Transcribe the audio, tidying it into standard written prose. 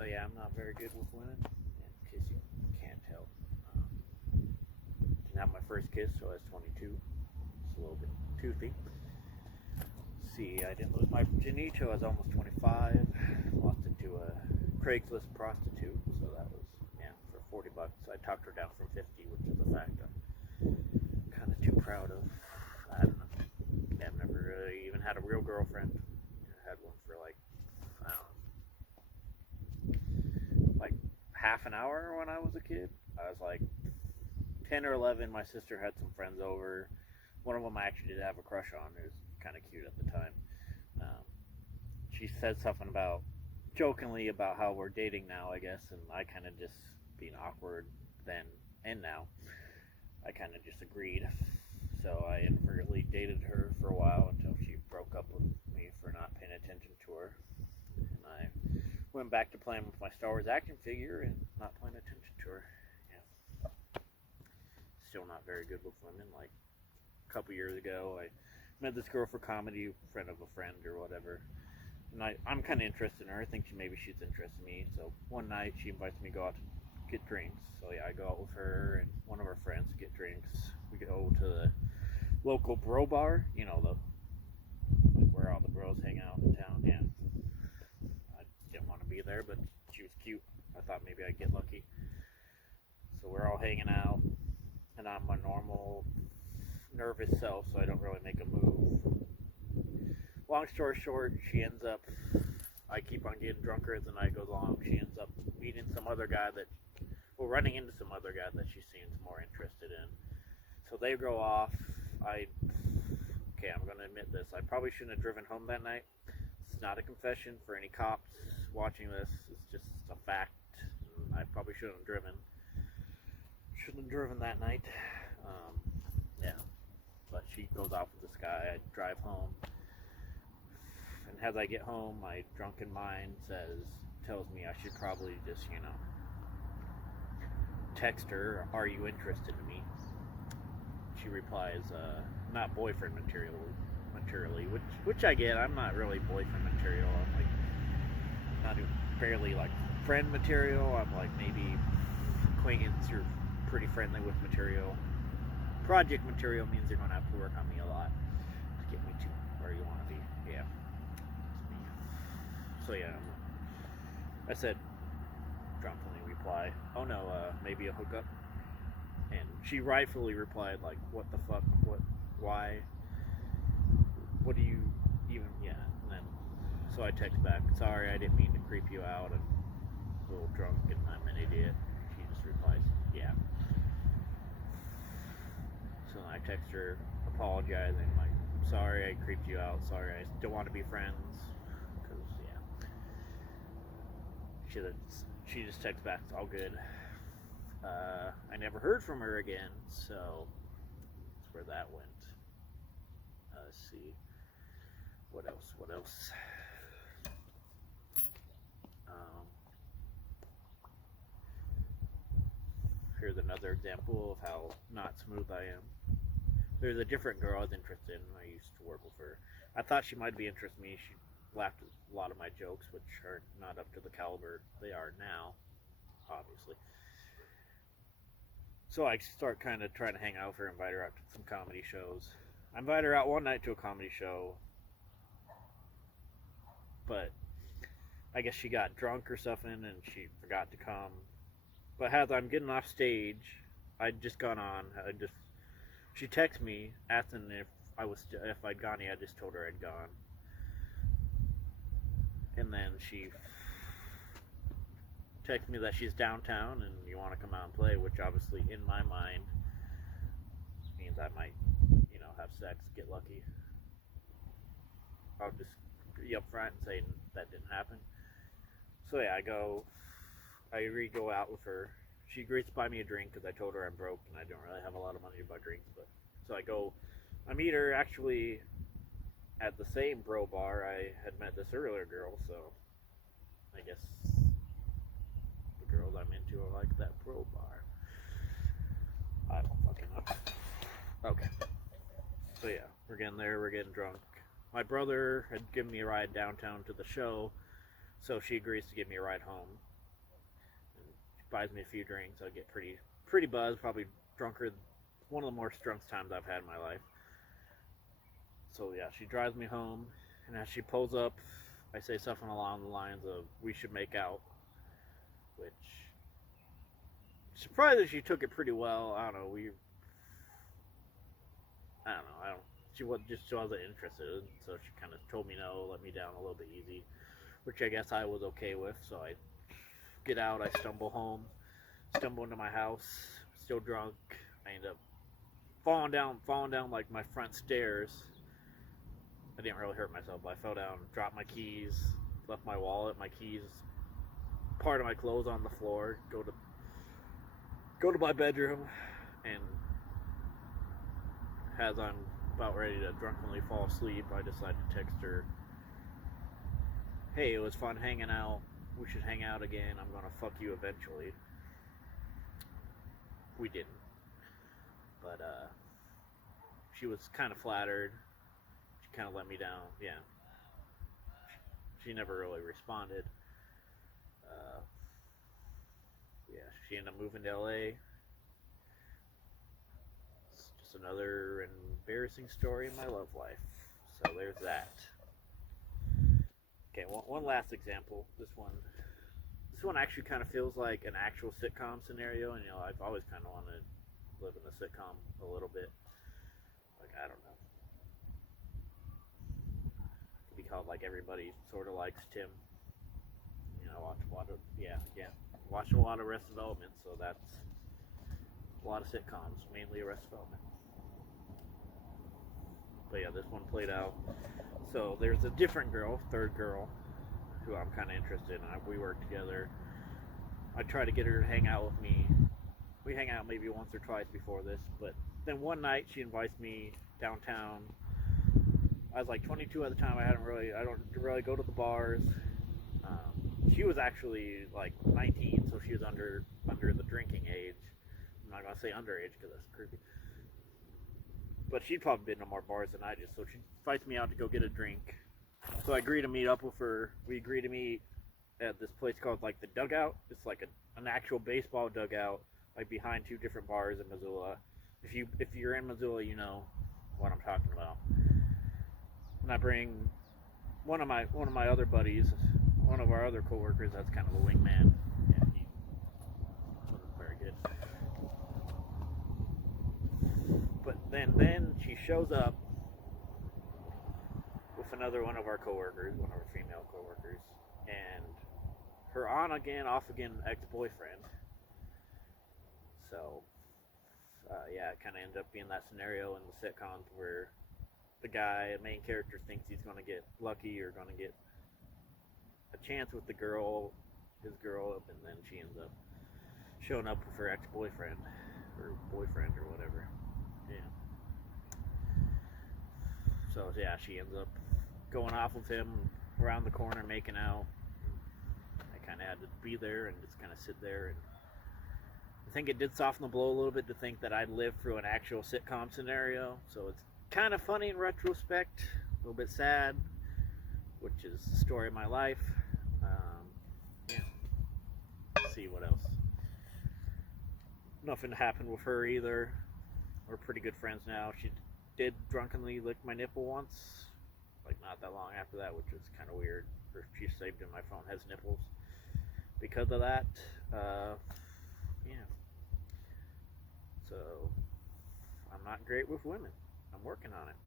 So yeah, I'm not very good with women, in case you can't tell. Didn't have my first kiss till I was 22. It's a little bit toothy. See, I didn't lose my virginity till I was almost 25. Lost it to a Craigslist prostitute, so that was, yeah, for $40. I talked her down from 50, which is a fact I'm kind of too proud of. I don't know. I've never really even had a real girlfriend. I had one for like, I don't know, like half an hour when I was a kid. I was like 10 or 11. My sister had some friends over. One of them I actually did have a crush on, who was kind of cute at the time. Um, she said something about, jokingly, about how we're dating now, I guess, and I kind of just, being awkward then and now, I kind of just agreed. So I inadvertently dated her for a while until she broke up with me for not paying attention to her. And I went back to playing with my Star Wars action figure and not paying attention to her. Yeah. Still not very good with women. Like a couple years ago, I met this girl for comedy, friend of a friend or whatever. And I'm kind of interested in her. I think maybe she's interested in me. So one night she invites me to go out to get drinks. So yeah, I go out with her and one of her friends to get drinks. We go to the local bro bar, you know, like where all the bros hang out in town. Yeah, I didn't want to be there, but she was cute. I thought maybe I'd get lucky. So we're all hanging out, and I'm my normal nervous self, so I don't really make a move. Long story short, she ends up, I keep on getting drunker as the night goes on. She ends up meeting some other guy running into some other guy that she seems more interested in. So they go off. Okay, I'm going to admit this. I probably shouldn't have driven home that night. It's not a confession for any cops watching this. It's just a fact. I probably shouldn't have driven. Shouldn't have driven that night. Yeah. But she goes off with this guy. I drive home. And as I get home, my drunken mind tells me I should probably just, text her, "Are you interested in me?" She replies, "Not boyfriend materially," which I get. I'm not really boyfriend material. I'm like not even barely like friend material. I'm like maybe acquaintance. You're pretty friendly with material. Project material means you're gonna have to work on me a lot to get me to where you want to be. Yeah. So yeah, I said, drunkenly reply, "Oh no, maybe a hookup." And she rightfully replied, like, "What the fuck? What? Why? What do you even?" Yeah. And then, so I text back, "Sorry, I didn't mean to creep you out. I'm a little drunk and I'm an idiot." She just replies, "Yeah." So then I text her, apologizing, like, "Sorry, I creeped you out. Sorry, I still want to be friends." Because yeah, she just texts back, "It's all good." I never heard from her again, so that's where that went. Let's see. What else? Here's another example of how not smooth I am. There's a different girl I was interested in. I used to work with her. I thought she might be interested in me. She laughed at a lot of my jokes, which are not up to the caliber they are now, obviously. So I start kind of trying to hang out with her, invite her out to some comedy shows. I invited her out one night to a comedy show, but I guess she got drunk or something and she forgot to come. But as I'm getting off stage, I'd just gone on. She texted me asking if I'd gone yet. I just told her I'd gone, and then she texted me that she's downtown and you want to come out and play, which obviously in my mind means I might, have sex, get lucky. I'll just be upfront and say that didn't happen. So yeah, I agree to go out with her. She agrees to buy me a drink because I told her I'm broke and I don't really have a lot of money to buy drinks. But so I meet her actually at the same bro bar I had met this earlier girl. So I guess the girls I'm into are like that bro bar. I don't fucking know. Okay. So yeah, we're getting there. We're getting drunk. My brother had given me a ride downtown to the show. So she agrees to give me a ride home. And she buys me a few drinks. I get pretty buzzed, probably drunker. One of the more drunk times I've had in my life. So yeah, she drives me home, and as she pulls up, I say something along the lines of "We should make out," which surprisingly she took it pretty well. I don't know. I don't know. I don't. She wasn't interested, so she kind of told me no, let me down a little bit easy, which I guess I was okay with. So I get out, I stumble into my house, still drunk. I end up falling down like my front stairs. I didn't really hurt myself, but I fell down, dropped my keys, left my wallet, my keys, part of my clothes on the floor. Go to my bedroom, and as I'm about ready to drunkenly fall asleep, I decide to text her, "Hey, it was fun hanging out. We should hang out again. I'm gonna fuck you eventually." We didn't, but she was kind of flattered. She kind of let me down. Yeah, she never really responded. Uh, yeah, she ended up moving to LA. It's just another embarrassing story in my love life. So there's that. Okay, one last example. This one actually kind of feels like an actual sitcom scenario, and I've always kind of wanted to live in a sitcom a little bit. Like, I don't know, it could be called like Everybody Sort of Likes Tim. Watch a lot of watch a lot of Arrested Development, so that's a lot of sitcoms, mainly Arrested Development. But yeah, this one played out. So there's a different girl, third girl, who I'm kind of interested in. We work together. I try to get her to hang out with me. We hang out maybe once or twice before this, but then one night she invites me downtown. I was like 22 at the time. I don't really go to the bars. She was actually like 19, so she was under the drinking age. I'm not gonna say underage because that's creepy. But she'd probably been to more bars than I did, so she invites me out to go get a drink. So I agree to meet up with her. We agree to meet at this place called like the Dugout. It's like an actual baseball dugout, like behind two different bars in Missoula. If you're in Missoula, you know what I'm talking about. And I bring one of my other buddies, one of our other coworkers. That's kind of a wingman. Yeah, he wasn't very good. But then she shows up with another one of our coworkers, one of our female coworkers, and her on again, off again ex-boyfriend. So, yeah, it kind of ends up being that scenario in the sitcoms where the guy, the main character, thinks he's going to get lucky or going to get a chance with his girl, and then she ends up showing up with her ex-boyfriend or boyfriend or whatever. Yeah. So yeah, she ends up going off with him around the corner, making out. I kind of had to be there and just kind of sit there, and I think it did soften the blow a little bit to think that I'd lived through an actual sitcom scenario. So it's kind of funny in retrospect, a little bit sad, which is the story of my life. Yeah. Let's see what else. Nothing happened with her either. We're pretty good friends now. She did drunkenly lick my nipple once, like not that long after that, which was kind of weird. Her she saved in my phone has nipples because of that. Yeah. So I'm not great with women. I'm working on it.